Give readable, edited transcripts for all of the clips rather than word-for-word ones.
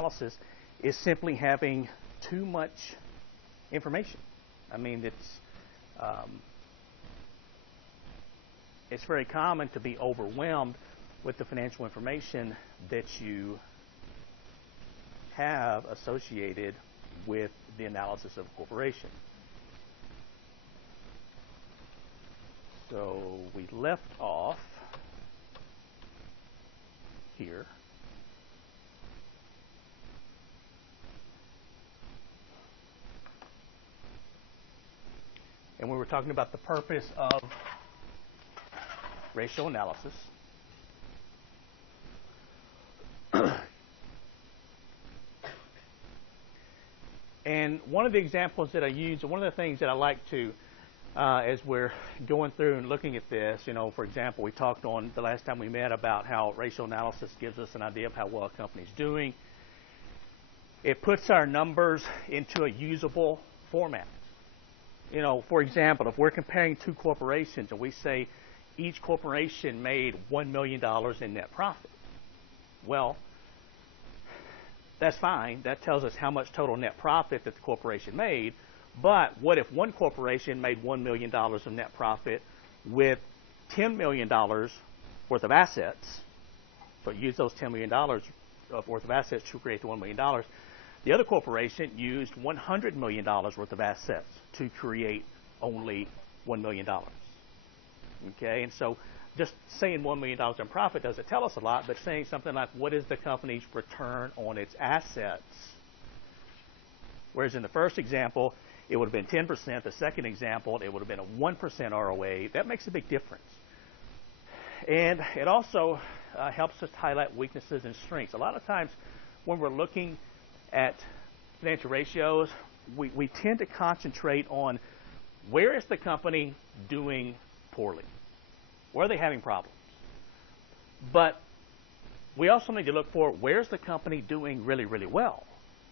analysis is simply having too much information. I mean, it's very common to be overwhelmed with the financial information that you have associated with the analysis of a corporation. So we left off here. And we were talking about the purpose of ratio analysis. And one of the examples that I use, one of the things that I like to, as we're going through and looking at this, for example, we talked on the last time we met about how ratio analysis gives us an idea of how well a company's doing. It puts our numbers into a usable format. For example, if we're comparing two corporations and we say each corporation made $1 million in net profit, well, that's fine. That tells us how much total net profit that the corporation made. But what if one corporation made $1 million of net profit with $10 million worth of assets? So use those $10 million worth of assets to create the $1 million. The other corporation used $100 million worth of assets to create only $1 million. Okay, and so just saying $1 million in profit doesn't tell us a lot, but saying something like, what is the company's return on its assets? Whereas in the first example, it would have been 10%. The second example, it would have been a 1% ROA. That makes a big difference. And it also helps us highlight weaknesses and strengths. A lot of times when we're looking at financial ratios, we tend to concentrate on where is the company doing poorly? Where are they having problems? But we also need to look for where's the company doing really, really well?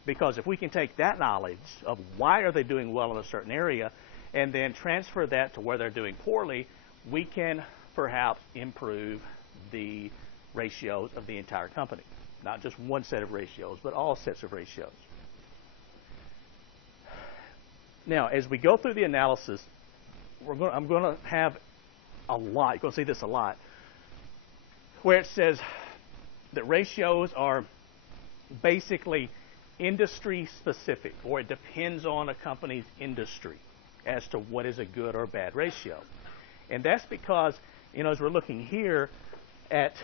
Because if we can take that knowledge of why are they doing well in a certain area and then transfer that to where they're doing poorly, we can perhaps improve the ratios of the entire company. Not just one set of ratios, but all sets of ratios. Now, as we go through the analysis, I'm going to have a lot, you're going to see this a lot, where it says that ratios are basically industry specific, or it depends on a company's industry as to what is a good or bad ratio. And that's because, as we're looking here at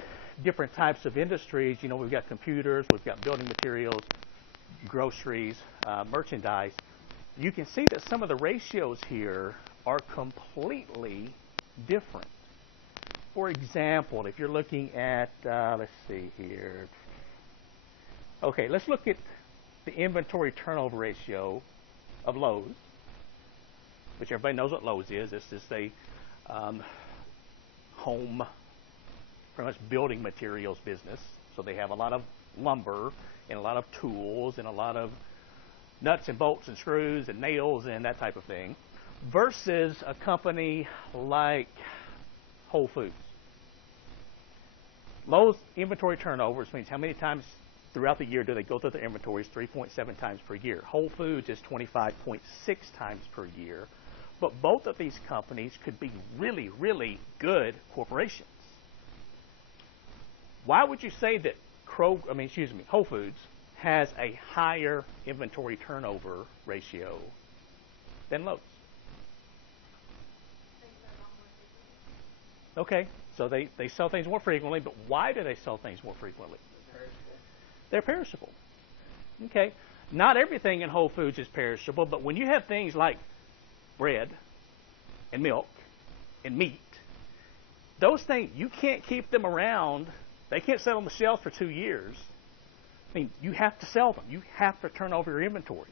different types of industries, we've got computers, we've got building materials, groceries, merchandise. You can see that some of the ratios here are completely different. For example, if you're looking at, let's see here. Okay, let's look at the inventory turnover ratio of Lowe's, which everybody knows what Lowe's is. This is a home, pretty much building materials business. So they have a lot of lumber and a lot of tools and a lot of nuts and bolts and screws and nails and that type of thing, versus a company like Whole Foods. Lowe's inventory turnover, which means how many times throughout the year do they go through their inventories, 3.7 times per year. Whole Foods is 25.6 times per year. But both of these companies could be really, really good corporations. Why would you say that Whole Foods has a higher inventory turnover ratio than Lowe's? Okay, so they sell things more frequently, but why do they sell things more frequently? They're perishable. Okay, not everything in Whole Foods is perishable, but when you have things like bread and milk and meat, those things, you can't keep them around. They can't sit on the shelves for 2 years. I mean, you have to sell them. You have to turn over your inventory.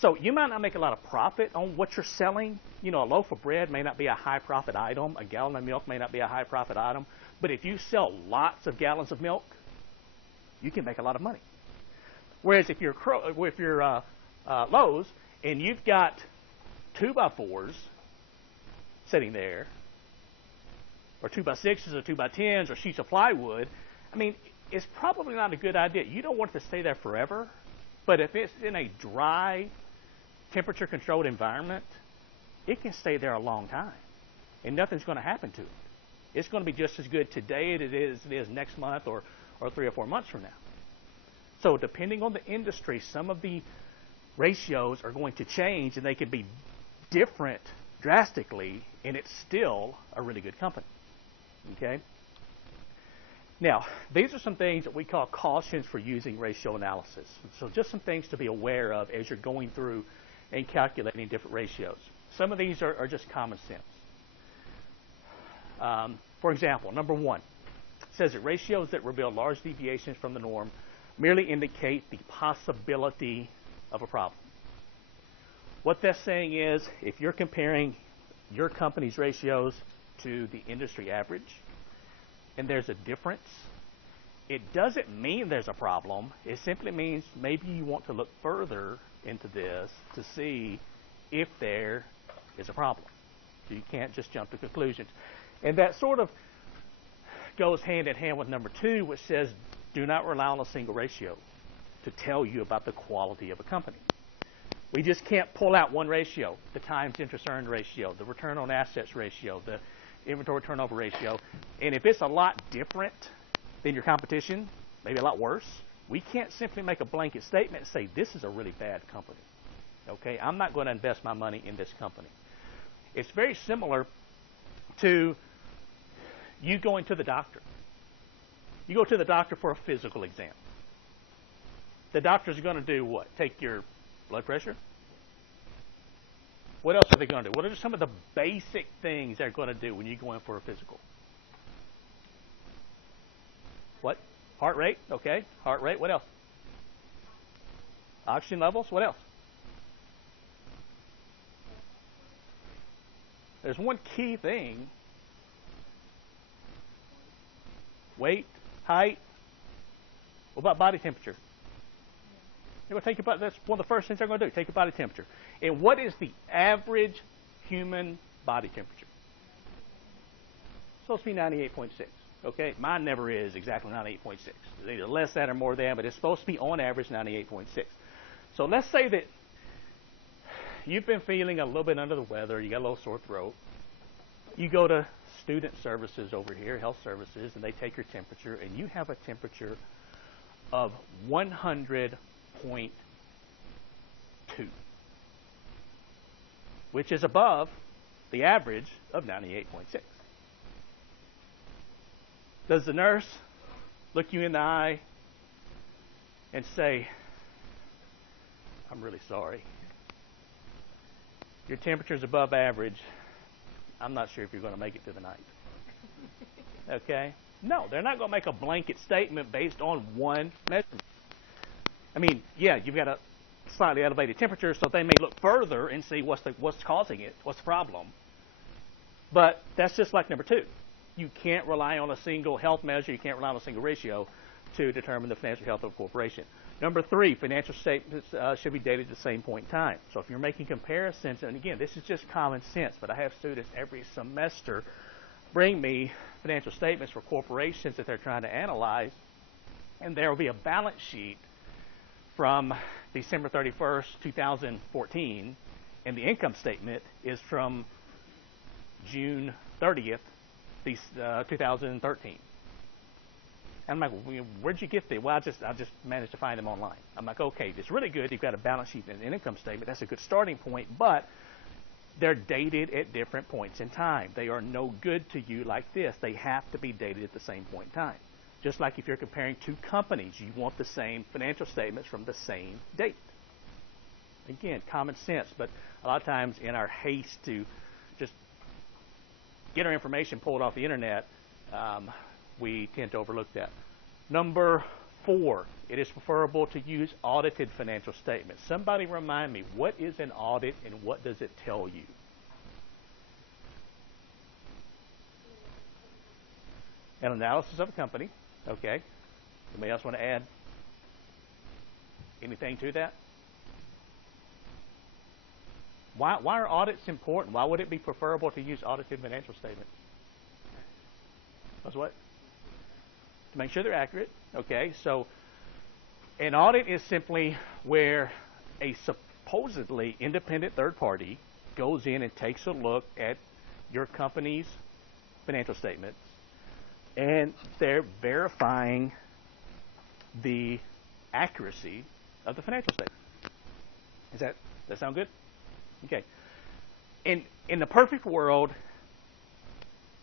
So you might not make a lot of profit on what you're selling. A loaf of bread may not be a high profit item. A gallon of milk may not be a high profit item. But if you sell lots of gallons of milk, you can make a lot of money. Whereas if you're Lowe's and you've got 2x4s sitting there, or 2x6s or 2x10s or sheets of plywood, I mean, it's probably not a good idea. You don't want it to stay there forever, but if it's in a dry, temperature-controlled environment, it can stay there a long time, and nothing's going to happen to it. It's going to be just as good today as it is next month or 3 or 4 months from now. So depending on the industry, some of the ratios are going to change, and they can be different drastically, and it's still a really good company. Okay? Now, these are some things that we call cautions for using ratio analysis. So just some things to be aware of as you're going through and calculating different ratios. Some of these are just common sense. For example, number 1, it says that ratios that reveal large deviations from the norm merely indicate the possibility of a problem. What that's saying is, if you're comparing your company's ratios to the industry average, and there's a difference, it doesn't mean there's a problem. It simply means maybe you want to look further into this to see if there is a problem. So you can't just jump to conclusions. And that sort of goes hand in hand with number 2, which says do not rely on a single ratio to tell you about the quality of a company. We just can't pull out one ratio, the times interest earned ratio, the return on assets ratio, the inventory turnover ratio. And if it's a lot different than your competition, maybe a lot worse, we can't simply make a blanket statement and say this is a really bad company. Okay, I'm not going to invest my money in this company. It's very similar to you going to the doctor. You go to the doctor for a physical exam. The doctors are going to do what? Take your blood pressure? What else are they going to do? What are some of the basic things they're going to do when you go in for a physical? What? Heart rate? Okay. Heart rate. What else? Oxygen levels. What else? There's one key thing. Weight, height. What about body temperature? They're going to take your, that's one of the first things they're going to do, take your body temperature. And what is the average human body temperature? It's supposed to be 98.6. Okay? Mine never is exactly 98.6. It's either less than or more than, but it's supposed to be on average 98.6. So let's say that you've been feeling a little bit under the weather, you got a little sore throat. You go to student services over here, health services, and they take your temperature, and you have a temperature of 100.2, which is above the average of 98.6. Does the nurse look you in the eye and say, I'm really sorry, your temperature is above average, I'm not sure if you're going to make it through the night? Okay? No, they're not going to make a blanket statement based on one measurement. I mean, yeah, you've got a slightly elevated temperature, so they may look further and see what's causing it, what's the problem. But that's just like number 2. You can't rely on a single health measure, you can't rely on a single ratio to determine the financial health of a corporation. Number 3, financial statements should be dated at the same point in time. So if you're making comparisons, and again, this is just common sense, but I have students every semester bring me financial statements for corporations that they're trying to analyze, and there will be a balance sheet from December 31st, 2014, and the income statement is from June 30th, 2013. And I'm like, well, where'd you get them? Well, I just managed to find them online. I'm like, okay, it's really good. You've got a balance sheet and an income statement. That's a good starting point, but they're dated at different points in time. They are no good to you like this. They have to be dated at the same point in time. Just like if you're comparing 2 companies, you want the same financial statements from the same date. Again, common sense, but a lot of times in our haste to just get our information pulled off the internet, we tend to overlook that. Number 4, it is preferable to use audited financial statements. Somebody remind me, what is an audit and what does it tell you? An analysis of a company. Okay. Anybody else want to add anything to that? Why are audits important? Why would it be preferable to use audited financial statements? Because what? to make sure they're accurate. Okay, so an audit is simply where a supposedly independent third party goes in and takes a look at your company's financial statements, and they're verifying the accuracy of the financial statement. Does that sound good? Okay. In the perfect world,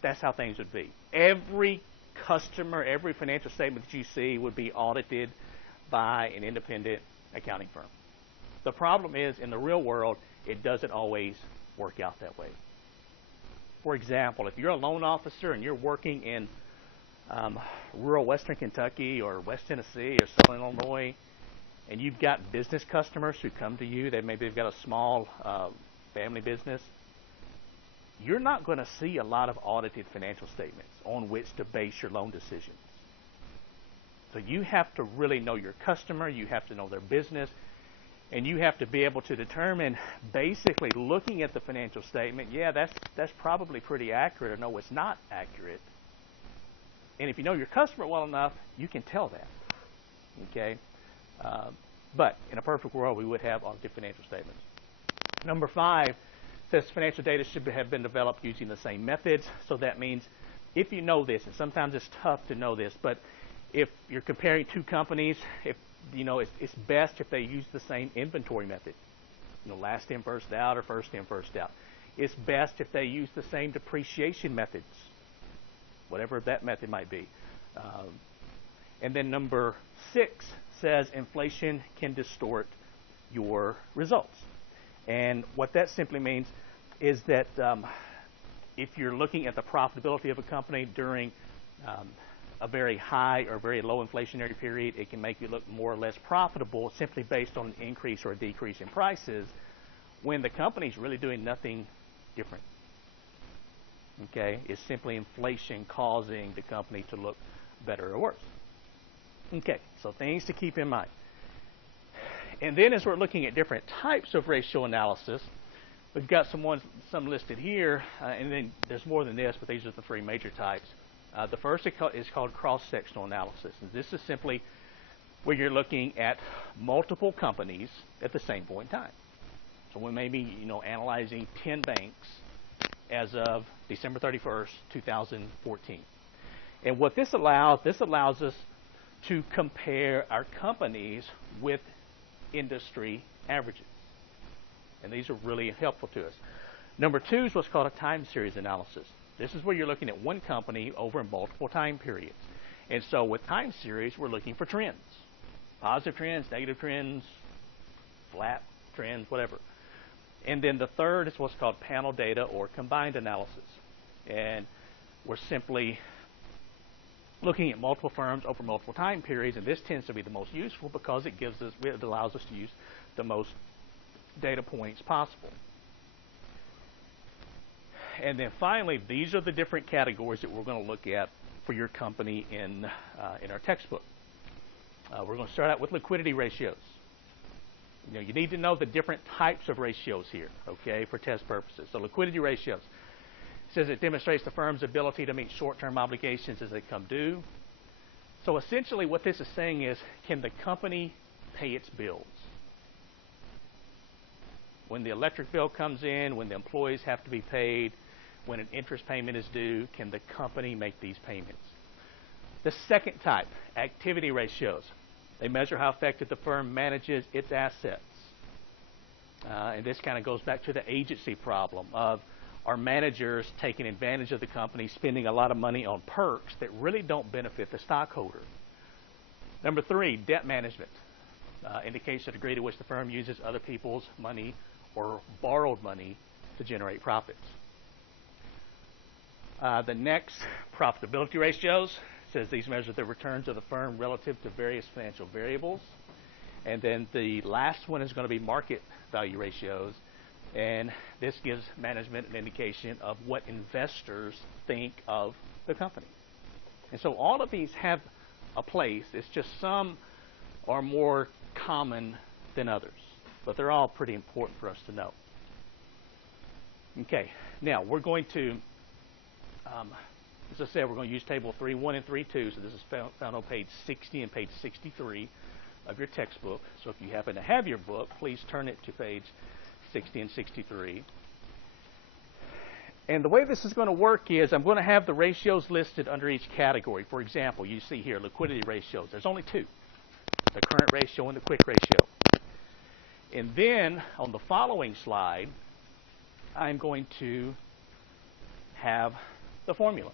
that's how things would be. Every customer, every financial statement that you see would be audited by an independent accounting firm. The problem is, in the real world, it doesn't always work out that way. For example, if you're a loan officer and you're working in rural western Kentucky or West Tennessee or southern Illinois, and you've got business customers who come to you, maybe they've got a small family business, you're not going to see a lot of audited financial statements on which to base your loan decisions. So you have to really know your customer, you have to know their business, and you have to be able to determine, basically looking at the financial statement, yeah, that's probably pretty accurate, or no, it's not accurate. And if you know your customer well enough, you can tell that. Okay? But in a perfect world, we would have audited financial statements. Number 5 says financial data should have been developed using the same methods. So that means if you know this, and sometimes it's tough to know this, but if you're comparing two companies, it's best if they use the same inventory method. Last in, first out, or first in, first out. It's best if they use the same depreciation methods, whatever that method might be. And then number 6 says inflation can distort your results. And what that simply means is that if you're looking at the profitability of a company during a very high or very low inflationary period, it can make you look more or less profitable simply based on an increase or a decrease in prices when the company's really doing nothing different. Okay? It's simply inflation causing the company to look better or worse. Okay, so things to keep in mind. And then as we're looking at different types of ratio analysis, we've got some listed here, and then there's more than this, but these are the 3 major types. The first is called cross-sectional analysis. And this is simply where you're looking at multiple companies at the same point in time. So we may be, analyzing 10 banks as of December 31st, 2014. And what this allows us to compare our companies with industry averages. And these are really helpful to us. Number 2 is what's called a time series analysis. This is where you're looking at one company over multiple time periods. And so with time series, we're looking for trends. Positive trends, negative trends, flat trends, whatever. And then the third is what's called panel data or combined analysis. And we're simply looking at multiple firms over multiple time periods, and this tends to be the most useful because it allows us to use the most data points possible. And then finally, these are the different categories that we're going to look at for your company in our textbook. We're going to start out with liquidity ratios. You need to know the different types of ratios here, okay, for test purposes. So liquidity ratios. It says it demonstrates the firm's ability to meet short-term obligations as they come due. So essentially what this is saying is, can the company pay its bills? When the electric bill comes in, when the employees have to be paid, when an interest payment is due, can the company make these payments? The second type, activity ratios. They measure how effective the firm manages its assets. And this kind of goes back to the agency problem of our managers taking advantage of the company, spending a lot of money on perks that really don't benefit the stockholder. Number 3, debt management. Indicates the degree to which the firm uses other people's money or borrowed money to generate profits. The next, profitability ratios, says these measure the returns of the firm relative to various financial variables. And then the last one is going to be market value ratios. And this gives management an indication of what investors think of the company. And so all of these have a place. It's just some are more common than others. But they're all pretty important for us to know. Okay, now we're going to As I said, we're going to use table 3.1 and 3.2, so this is found on page 60 and page 63 of your textbook. So if you happen to have your book, please turn it to page 60 and 63. And the way this is going to work is I'm going to have the ratios listed under each category. For example, you see here liquidity ratios. There's only two, the current ratio and the quick ratio. And then on the following slide, I'm going to have the formula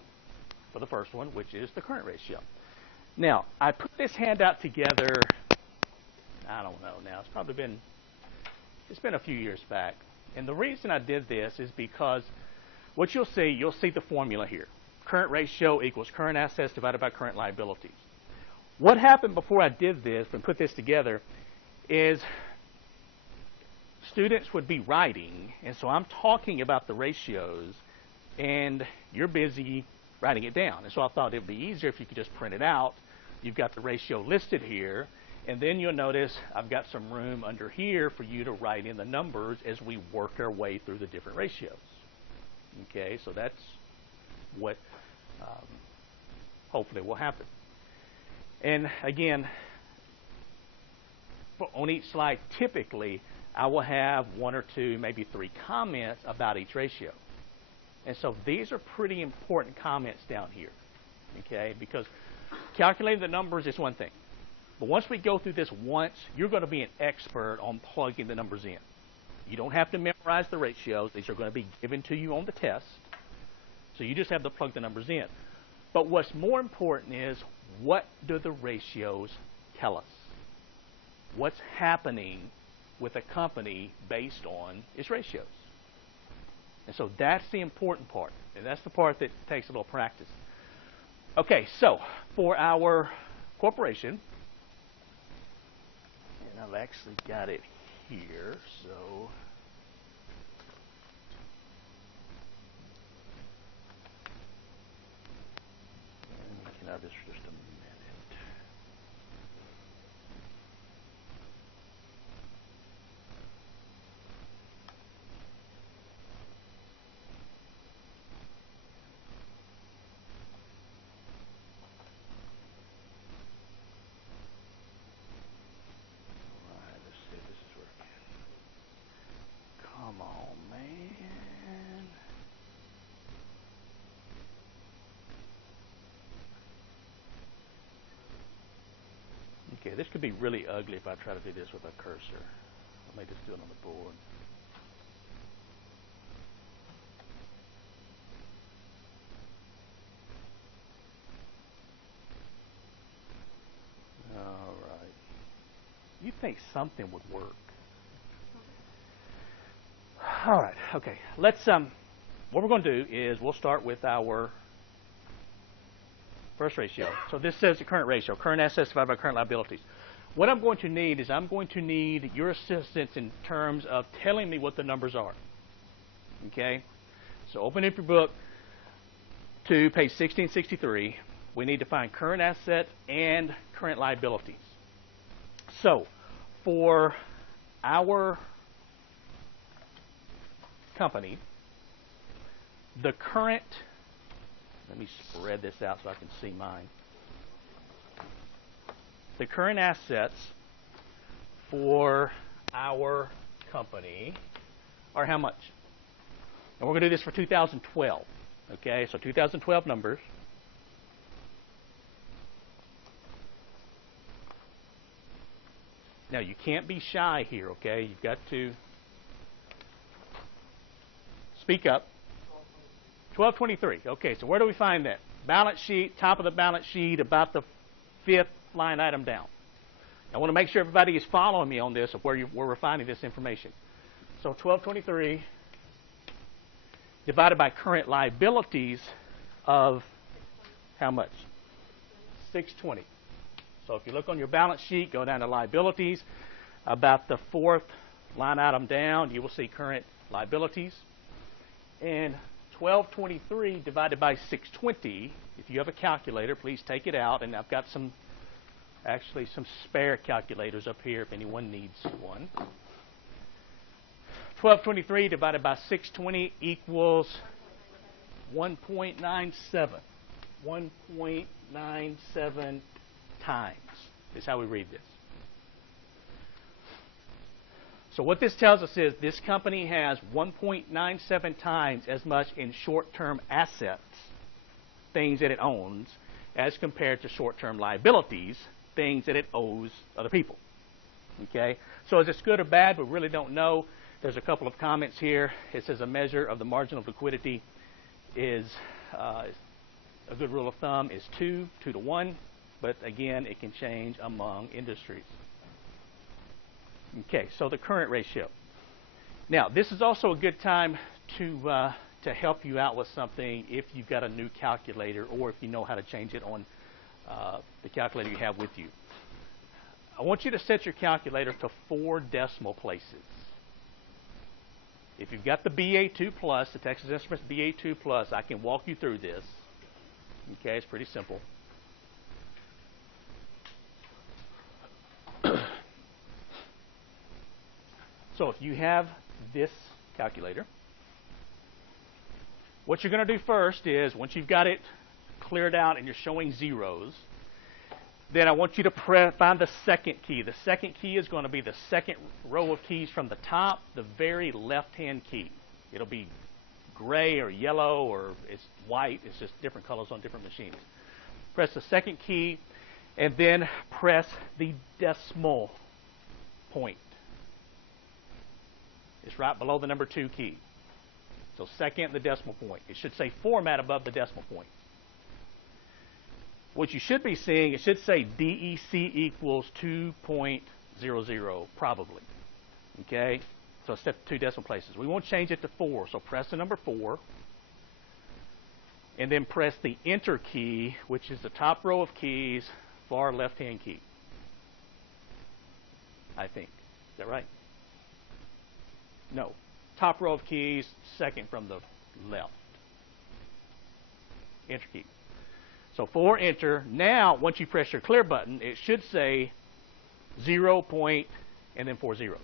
for the first one, which is the current ratio. Now, I put this handout together, I don't know now, it's been a few years back. And the reason I did this is because what you'll see the formula here. Current ratio equals current assets divided by current liabilities. What happened before I did this and put this together is students would be writing, and so I'm talking about the ratios, and you're busy writing it down. And so I thought it would be easier if you could just print it out. You've got the ratio listed here, and then you'll notice I've got some room under here for you to write in the numbers as we work our way through the different ratios. Okay, so that's what hopefully will happen. And again, on each slide, typically, I will have one or two, maybe three comments about each ratio. And so these are pretty important comments down here, okay? Because calculating the numbers is one thing. But once we go through this once, you're going to be an expert on plugging the numbers in. You don't have to memorize the ratios. These are going to be given to you on the test. So you just have to plug the numbers in. But what's more important is, what do the ratios tell us? What's happening with a company based on its ratios? And so that's the important part. And that's the part that takes a little practice. Okay, so for our corporation, and I've actually got it here, so can I just a minute? Come on, man. Okay, this could be really ugly if I try to do this with a cursor. I may just do it on the board. All right. You'd think something would work. All right, okay. Let's what we're going to do is we'll start with our first ratio. So this says the current ratio, current assets divided by current liabilities. What I'm going to need is I'm going to need your assistance in terms of telling me what the numbers are. Okay? So open up your book to page 60 and 63. We need to find current assets and current liabilities. So for our company, the current, let me spread this out so I can see mine. The current assets for our company are how much? And we're going to do this for 2012. Okay, so 2012 numbers. Now you can't be shy here, okay? You've got to speak up. 1223. Okay, so where do we find that? Balance sheet, top of the balance sheet, about the fifth line item down. I want to make sure everybody is following me on this of where we're finding this information. So 1223 divided by current liabilities of how much? 620. So if you look on your balance sheet, go down to liabilities, about the fourth line item down, you will see current liabilities. And 1223 divided by 620, if you have a calculator, please take it out. And I've got some spare calculators up here if anyone needs one. 1223 divided by 620 equals 1.97. 1.97 times is how we read this. So what this tells us is this company has 1.97 times as much in short-term assets, things that it owns, as compared to short-term liabilities, things that it owes other people. Okay? So is this good or bad? We really don't know. There's a couple of comments here. It says a measure of the margin of liquidity is a good rule of thumb is 2 to 1, but again, it can change among industries. Okay, so the current ratio. Now, this is also a good time to help you out with something if you've got a new calculator or if you know how to change it on the calculator you have with you. I want you to set your calculator to 4 decimal places. If you've got the BA2 Plus, the Texas Instruments BA2 Plus, I can walk you through this. Okay, it's pretty simple. So if you have this calculator, what you're going to do first is, once you've got it cleared out and you're showing zeros, then I want you to find the second key. The second key is going to be the second row of keys from the top, the very left-hand key. It'll be gray or yellow or it's white. It's just different colors on different machines. Press the second key and then press the decimal point. It's right below the number 2 key. So second, the decimal point. It should say format above the decimal point. What you should be seeing, it should say DEC equals 2.00, probably. Okay? So set 2 decimal places. We won't change it to 4, so press the number 4. And then press the Enter key, which is the top row of keys, far left-hand key. I think. Is that right? No. Top row of keys, second from the left. Enter key. So 4, Enter. Now, once you press your clear button, it should say 0 point and then 4 zeros.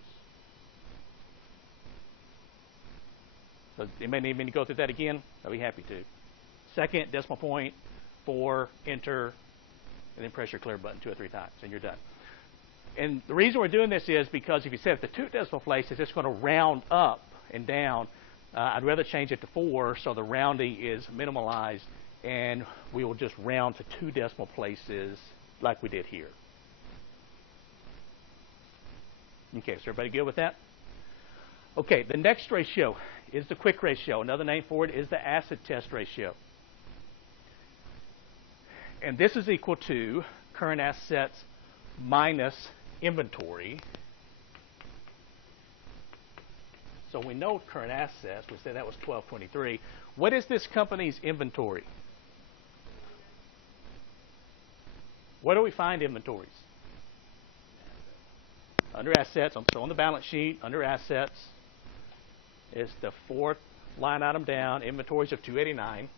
So you may need me to go through that again. I'll be happy to. Second, decimal point, 4, Enter, and then press your clear button 2 or 3 times, and you're done. And the reason we're doing this is because if you set it to 2 decimal places, it's going to round up and down. I'd rather change it to 4 so the rounding is minimalized, and we will just round to 2 decimal places like we did here. Okay, so everybody good with that? Okay, the next ratio is the quick ratio. Another name for it is the acid test ratio. And this is equal to current assets minus inventory. So we know current assets. We said that was 1223. What is this company's inventory? Where do we find inventories? Under assets. So on the balance sheet, under assets, is the 4th line item down, inventories of 289,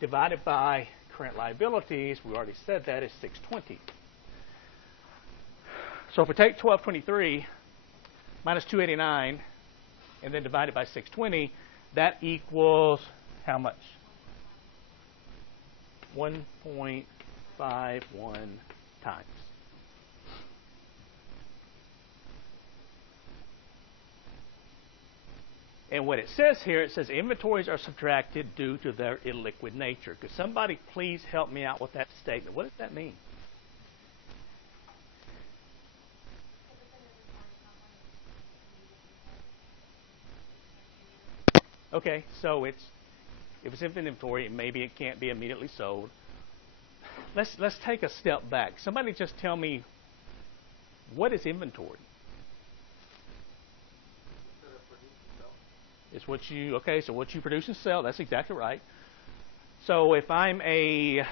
divided by current liabilities. We already said that is 620. So if we take 1223 minus 289 and then divide it by 620, that equals how much? 1.51 times. And what it says here, it says inventories are subtracted due to their illiquid nature. Could somebody please help me out with that statement? What does that mean? Okay, so if it's inventory, maybe it can't be immediately sold. Let's take a step back. Somebody just tell me, what is inventory? It's what you, okay, so what you produce and sell, that's exactly right. So if I'm a,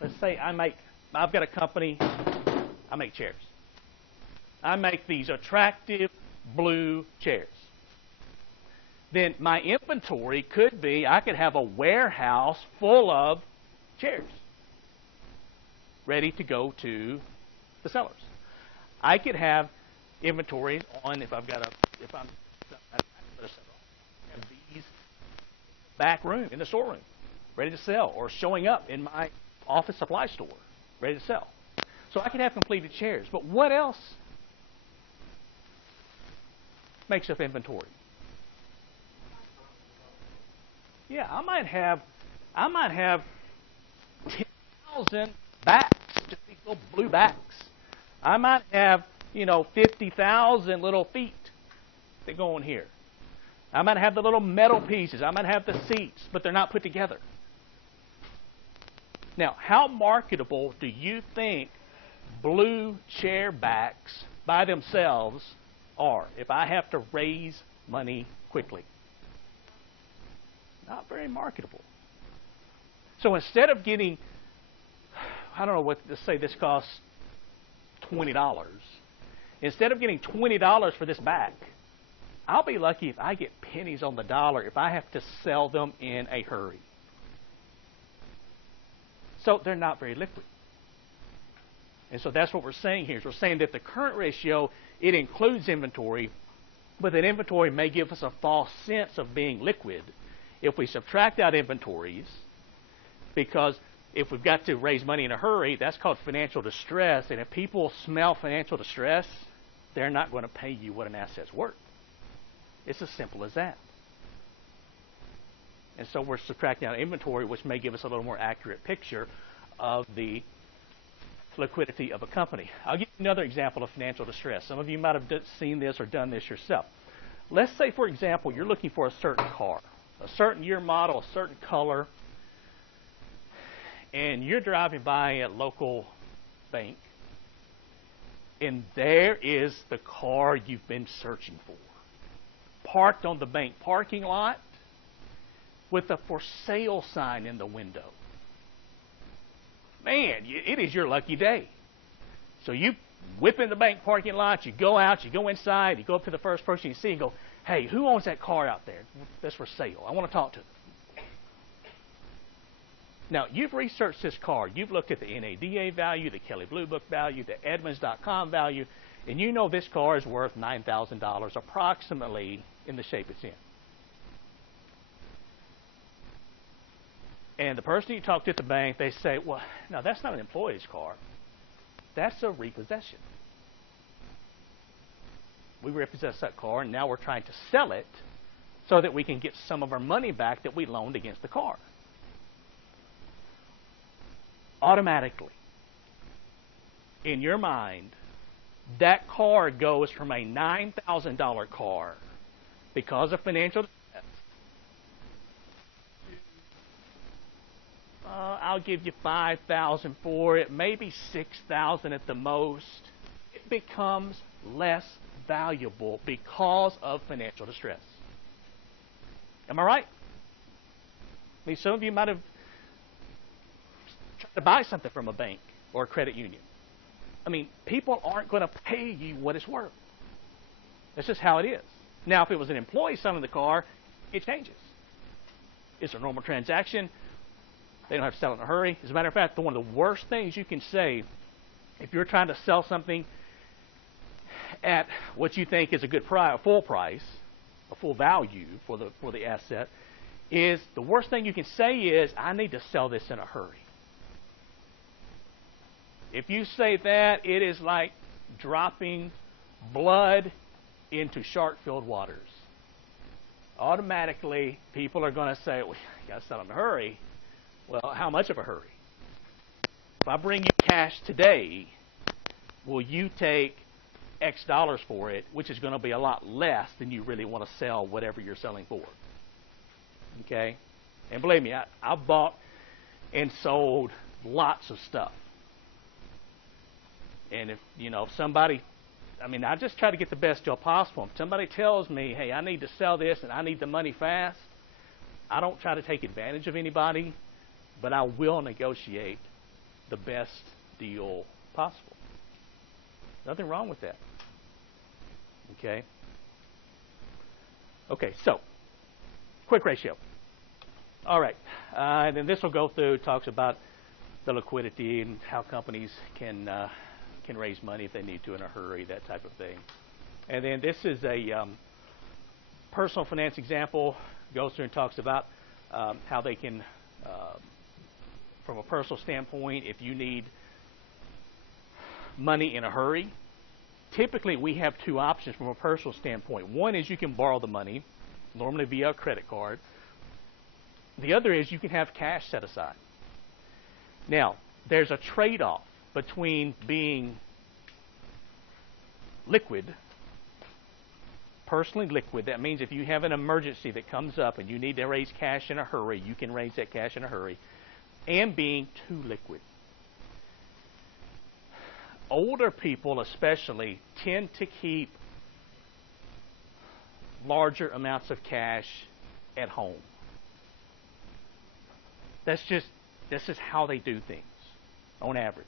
let's say I've got a company, I make chairs. I make these attractive blue chairs. Then my inventory could be, I could have a warehouse full of chairs ready to go to the sellers. I could have inventory on, if I'm have these back room in the storeroom, ready to sell, or showing up in my office supply store, ready to sell. So I can have completed chairs. But what else makes up inventory? Yeah, I might have 10,000 backs, just these little blue backs. I might have 50,000 little feet that go on here. I might have the little metal pieces. I might have the seats, but they're not put together. Now, how marketable do you think blue chair backs by themselves are if I have to raise money quickly? Not very marketable. So instead of getting, I don't know what, let's say this costs $20. Instead of getting $20 for this back, I'll be lucky if I get pennies on the dollar if I have to sell them in a hurry. So they're not very liquid. And so that's what we're saying here. Is we're saying that the current ratio, it includes inventory, but that inventory may give us a false sense of being liquid if we subtract out inventories, because if we've got to raise money in a hurry, that's called financial distress. And if people smell financial distress, they're not going to pay you what an asset's worth. It's as simple as that. And so we're subtracting out inventory, which may give us a little more accurate picture of the liquidity of a company. I'll give you another example of financial distress. Some of you might have seen this or done this yourself. Let's say, for example, you're looking for a certain car, a certain year model, a certain color, and you're driving by a local bank, and there is the car you've been searching for, parked on the bank parking lot with a for sale sign in the window. Man, it is your lucky day. So you whip in the bank parking lot, you go out, you go inside, you go up to the first person you see and go, hey, who owns that car out there that's for sale? I want to talk to them. Now, you've researched this car. You've looked at the NADA value, the Kelley Blue Book value, the Edmunds.com value, and you know this car is worth $9,000 approximately in the shape it's in. And the person you talk to at the bank, they say, well, no, that's not an employee's car. That's a repossession. We repossessed that car, and now we're trying to sell it so that we can get some of our money back that we loaned against the car. Automatically, in your mind, that car goes from a $9,000 car because of financial distress. I'll give you $5,000 for it, maybe $6,000 at the most. It becomes less valuable because of financial distress. Am I right? I mean, some of you might have tried to buy something from a bank or a credit union. I mean, people aren't going to pay you what it's worth. That's just how it is. Now, if it was an employee selling the car, it changes. It's a normal transaction. They don't have to sell it in a hurry. As a matter of fact, one of the worst things you can say if you're trying to sell something at what you think is a good price, a full price, a full value for the asset, is the worst thing you can say is, I need to sell this in a hurry. If you say that, it is like dropping blood into shark-filled waters. Automatically, people are going to say, well, you got to sell in a hurry. Well, how much of a hurry? If I bring you cash today, will you take X dollars for it, which is going to be a lot less than you really want to sell whatever you're selling for? Okay? And believe me, I've bought and sold lots of stuff. And if somebody, I just try to get the best deal possible. If somebody tells me, hey, I need to sell this and I need the money fast, I don't try to take advantage of anybody, but I will negotiate the best deal possible. Nothing wrong with that. Okay? Okay, so, quick ratio. All right. And then this will go through, talks about the liquidity and how companies can raise money if they need to in a hurry, that type of thing. And then this is a personal finance example. Goes through and talks about how they can, from a personal standpoint, if you need money in a hurry, typically we have two options from a personal standpoint. One is you can borrow the money, normally via a credit card. The other is you can have cash set aside. Now, there's a trade-off between being liquid, personally liquid. That means if you have an emergency that comes up and you need to raise cash in a hurry, you can raise that cash in a hurry, and being too liquid. Older people especially tend to keep larger amounts of cash at home. This is how they do things on average.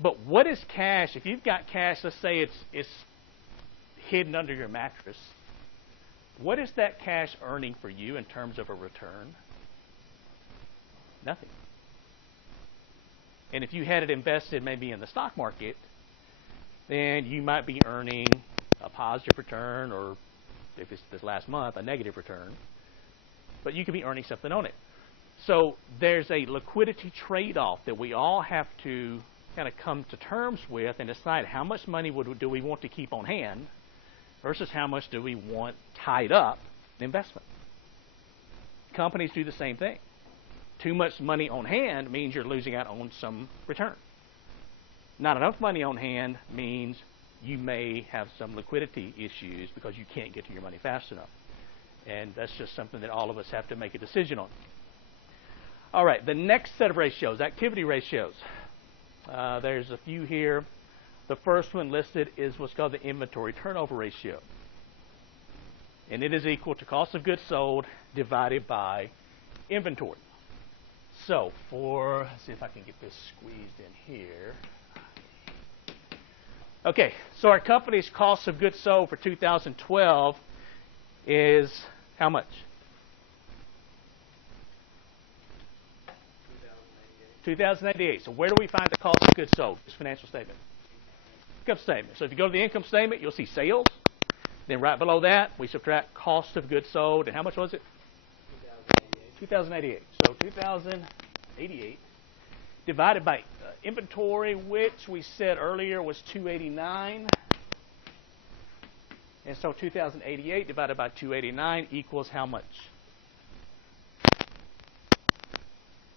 But what is cash? If you've got cash, let's say it's hidden under your mattress, what is that cash earning for you in terms of a return? Nothing. And if you had it invested maybe in the stock market, then you might be earning a positive return, or if it's this last month, a negative return. But you could be earning something on it. So there's a liquidity trade-off that we all have to kind of come to terms with and decide how much money do we want to keep on hand versus how much do we want tied up in investment. Companies do the same thing. Too much money on hand means you're losing out on some return. Not enough money on hand means you may have some liquidity issues because you can't get to your money fast enough. And that's just something that all of us have to make a decision on. All right, the next set of ratios, activity ratios. There's a few here. The first one listed is what's called the inventory turnover ratio. And it is equal to cost of goods sold divided by inventory. So let's see if I can get this squeezed in here. Okay, so our company's cost of goods sold for 2012 is how much? 2088. So where do we find the cost of goods sold? This financial statement. Income statement. So if you go to the income statement, you'll see sales. Then right below that, we subtract cost of goods sold. And how much was it? 2088. So 2088 divided by inventory, which we said earlier was 289. And so 2088 divided by 289 equals how much?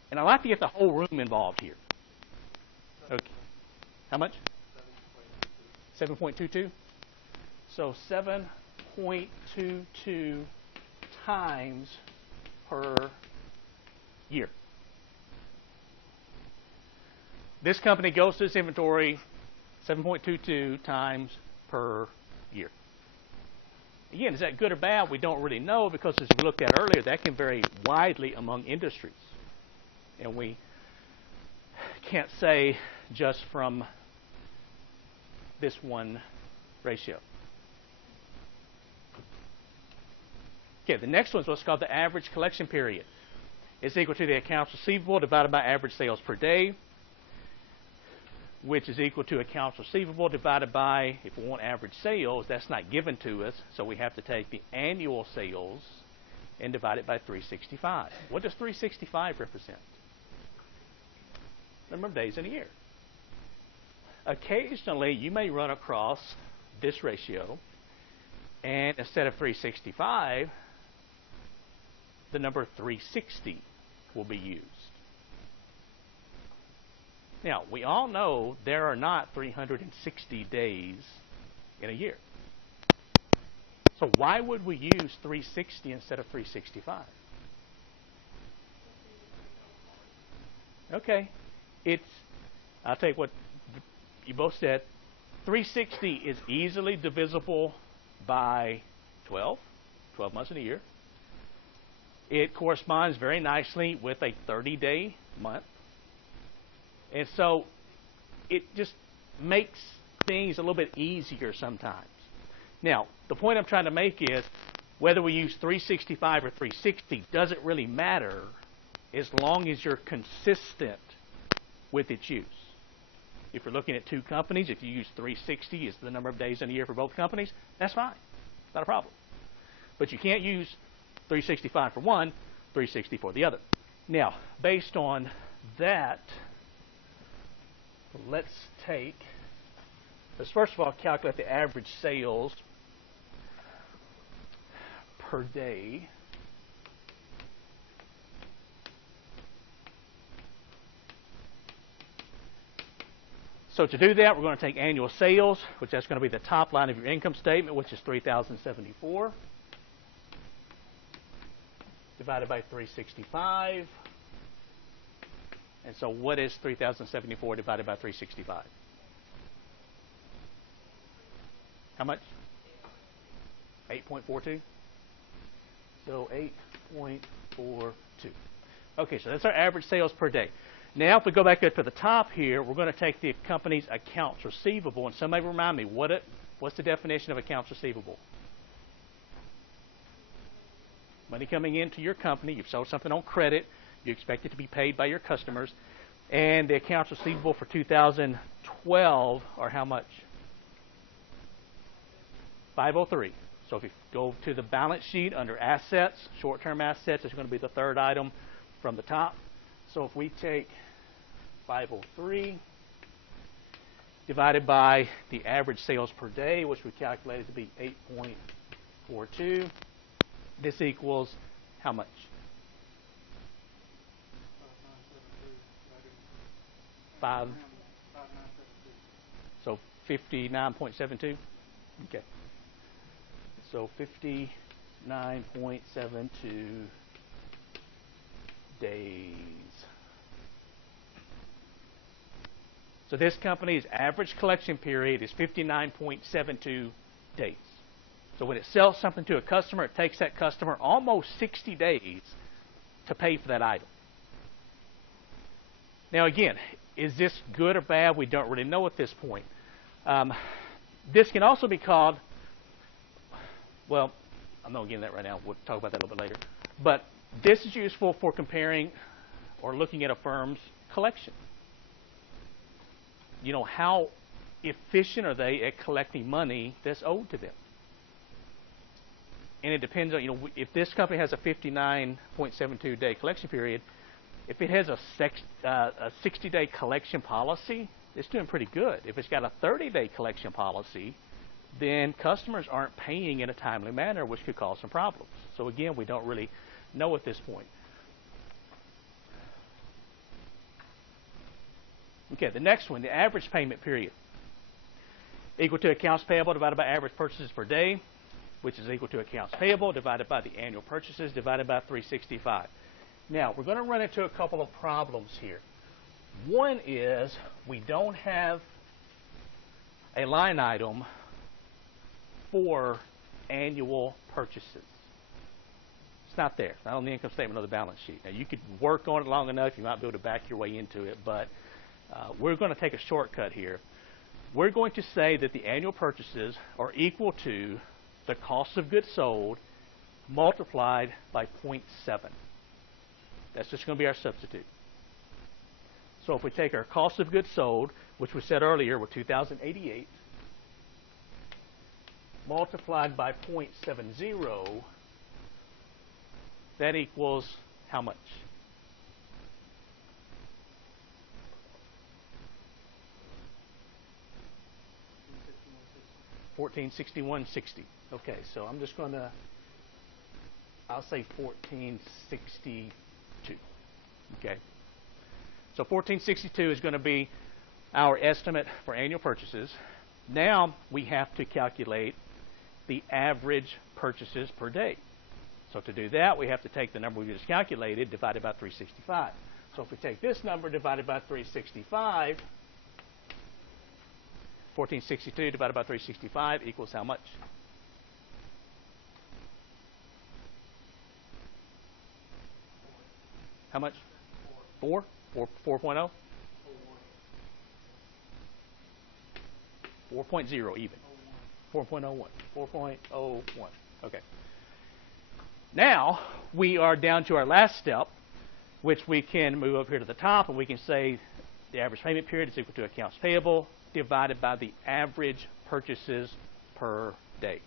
And I like to get the whole room involved here. Okay. How much? 7.22. So 7.22 times per year. This company goes to its inventory 7.22 times per year. Again, is that good or bad? We don't really know because, as we looked at earlier, that can vary widely among industries. And we can't say just from this one ratio. Okay, the next one is what's called the average collection period. It's equal to the accounts receivable divided by average sales per day, which is equal to accounts receivable divided by, if we want average sales, that's not given to us, so we have to take the annual sales and divide it by 365. What does 365 represent? Number of days in a year. Occasionally, you may run across this ratio, and instead of 365, the number 360 will be used. Now, we all know there are not 360 days in a year. So why would we use 360 instead of 365? Okay. I'll take what you both said. 360 is easily divisible by 12 months in a year. It corresponds very nicely with a 30-day month. And so it just makes things a little bit easier sometimes. Now, the point I'm trying to make is whether we use 365 or 360 doesn't really matter as long as you're consistent with its use. If you're looking at two companies, if you use 360 as the number of days in a year for both companies, that's fine. It's not a problem. But you can't use 365 for one, 360 for the other. Now, based on that, let's first of all calculate the average sales per day. So to do that, we're going to take annual sales, which that's going to be the top line of your income statement, which is 3,074, divided by 365. And so what is 3,074 divided by 365? How much? 8.42? So 8.42. Okay, so that's our average sales per day. Now, if we go back up to the top here, we're going to take the company's accounts receivable. And somebody remind me, what's the definition of accounts receivable? Money coming into your company. You've sold something on credit. You expect it to be paid by your customers. And the accounts receivable for 2012 are how much? 503. So if you go to the balance sheet under assets, short-term assets is going to be the third item from the top. So if we take 503 divided by the average sales per day, which we calculated to be 8.42, this equals how much? 5. So 59.72. Okay. So 59.72 days. So this company's average collection period is 59.72 days. So when it sells something to a customer, it takes that customer almost 60 days to pay for that item. Now again, is this good or bad? We don't really know at this point. This can also be called, well, I'm not getting that right now. We'll talk about that a little bit later. But this is useful for comparing or looking at a firm's collection. You know, how efficient are they at collecting money that's owed to them? And it depends on, if this company has a 59.72 day collection period, if it has a 60-day collection policy, it's doing pretty good. If it's got a 30-day collection policy, then customers aren't paying in a timely manner, which could cause some problems. So again, we don't really know at this point. Okay, the next one, the average payment period. Equal to accounts payable divided by average purchases per day, which is equal to accounts payable divided by the annual purchases divided by 365. Now, we're going to run into a couple of problems here. One is we don't have a line item for annual purchases. It's not there. It's not on the income statement or the balance sheet. Now, you could work on it long enough. You might be able to back your way into it, but we're going to take a shortcut here. We're going to say that the annual purchases are equal to the cost of goods sold multiplied by 0.7. That's just going to be our substitute. So if we take our cost of goods sold, which we said earlier were 2,088, multiplied by 0.70, that equals how much? $1,461.60. Okay, so I'm just going to, I'll say 1462. Okay. So 1462 is going to be our estimate for annual purchases. Now we have to calculate the average purchases per day. So to do that, we have to take the number we just calculated divided by 365. So if we take this number divided by 365, 1462 divided by 365 equals how much? How much? 4? 4.0? 4.0 even. 4.01. 4.01. Okay. Now, we are down to our last step, which we can move up here to the top, and we can say the average payment period is equal to accounts payable divided by the average purchases per day.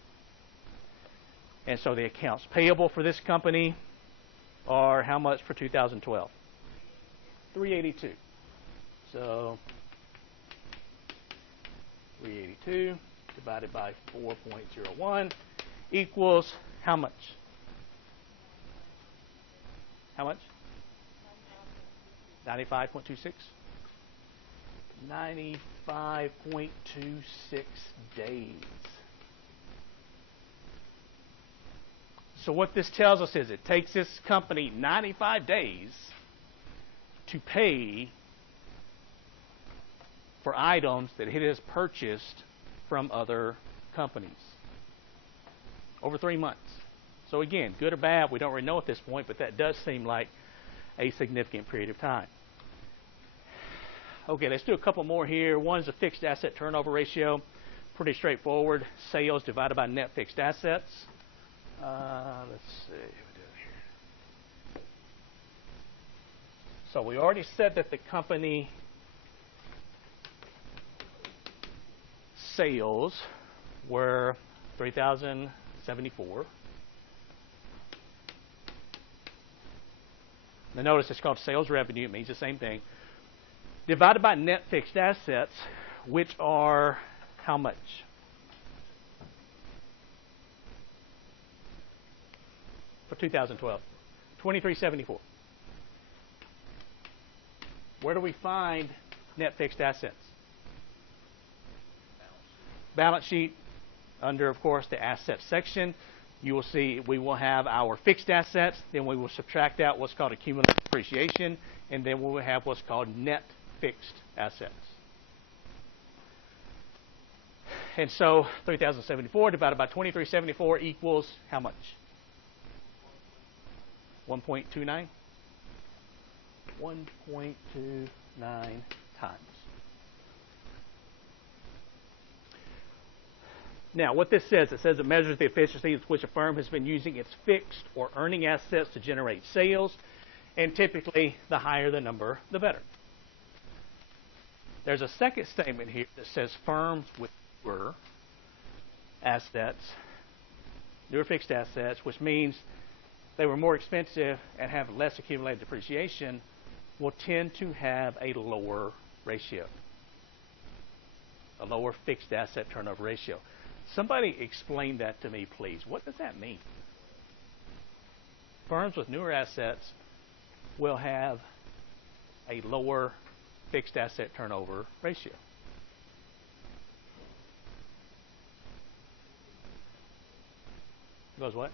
And so the accounts payable for this company are how much for 2012? 382. So 382 divided by 4.01 equals how much? How much? 95.26. 95.26 days. So what this tells us is it takes this company 95 days to pay for items that it has purchased from other companies over 3 months. So again, good or bad, we don't really know at this point, but that does seem like a significant period of time. Okay, let's do a couple more here. One is a fixed asset turnover ratio. Pretty straightforward. Sales divided by net fixed assets. Let's see what we do here. So we already said that the company sales were 3,074. Now notice it's called sales revenue. It means the same thing. Divided by net fixed assets, which are how much? For 2012, 2374. Where do we find net fixed assets? Balance sheet. Under, of course, the assets section, you will see we will have our fixed assets, then we will subtract out what's called accumulated depreciation, and then we will have what's called net fixed assets. And so 3,074 divided by 2374 equals how much? 1.29? 1.29 times. Now, what this says, it says it measures the efficiency with which a firm has been using its fixed or earning assets to generate sales, and typically, the higher the number, the better. There's a second statement here that says firms with newer assets, newer fixed assets, which means they were more expensive and have less accumulated depreciation, will tend to have a lower ratio, a lower fixed asset turnover ratio. Somebody explain that to me, please. What does that mean? Firms with newer assets will have a lower fixed asset turnover ratio. Goes what?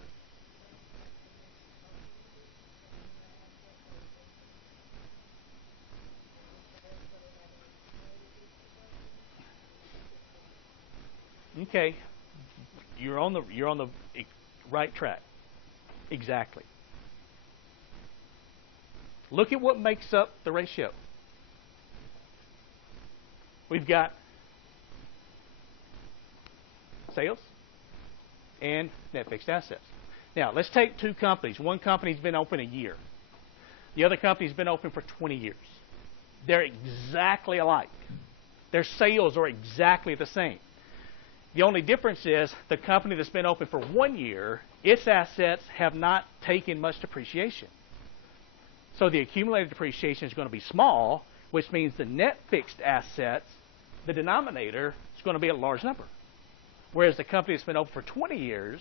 Okay, you're on the right track. Exactly. Look at what makes up the ratio. We've got sales and net fixed assets. Now, let's take two companies. One company's been open a year. The other company's been open for 20 years. They're exactly alike. Their sales are exactly the same. The only difference is the company that's been open for 1 year, its assets have not taken much depreciation. So the accumulated depreciation is going to be small, which means the net fixed assets, the denominator, is going to be a large number. Whereas the company that's been open for 20 years,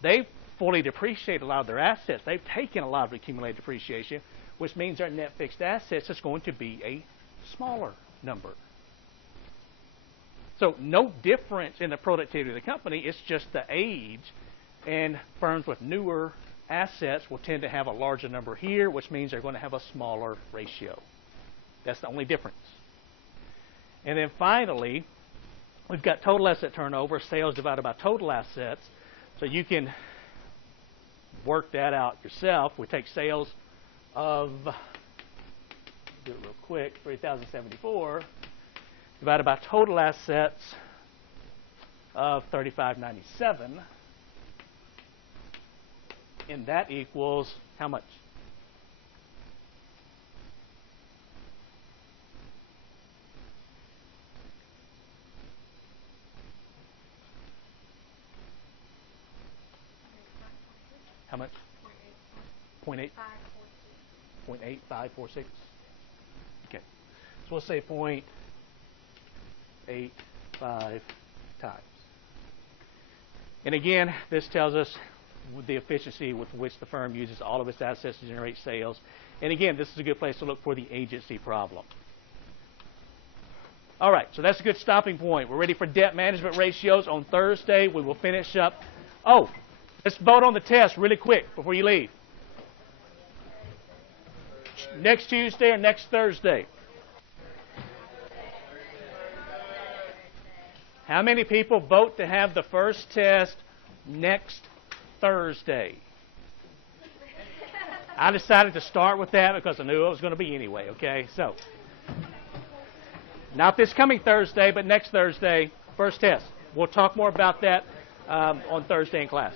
they've fully depreciated a lot of their assets. They've taken a lot of accumulated depreciation, which means their net fixed assets is going to be a smaller number. So no difference in the productivity of the company. It's just the age, and firms with newer assets will tend to have a larger number here, which means they're going to have a smaller ratio. That's the only difference. And then finally, we've got total asset turnover, sales divided by total assets. So you can work that out yourself. We take sales of, do it real quick, 3,074. Divided by total assets of 3,597, and that equals how much? How much? 0.8. 0.8546. Okay. So we'll say 0.85 times. And again, this tells us the efficiency with which the firm uses all of its assets to generate sales. And again, this is a good place to look for the agency problem. All right, so that's a good stopping point. We're ready for debt management ratios. On Thursday, we will finish up. Oh, let's vote on the test really quick before you leave. Next Tuesday or next Thursday? How many people vote to have the first test next Thursday? I decided to start with that because I knew it was going to be anyway, okay? So, not this coming Thursday, but next Thursday, first test. We'll talk more about that on Thursday in class.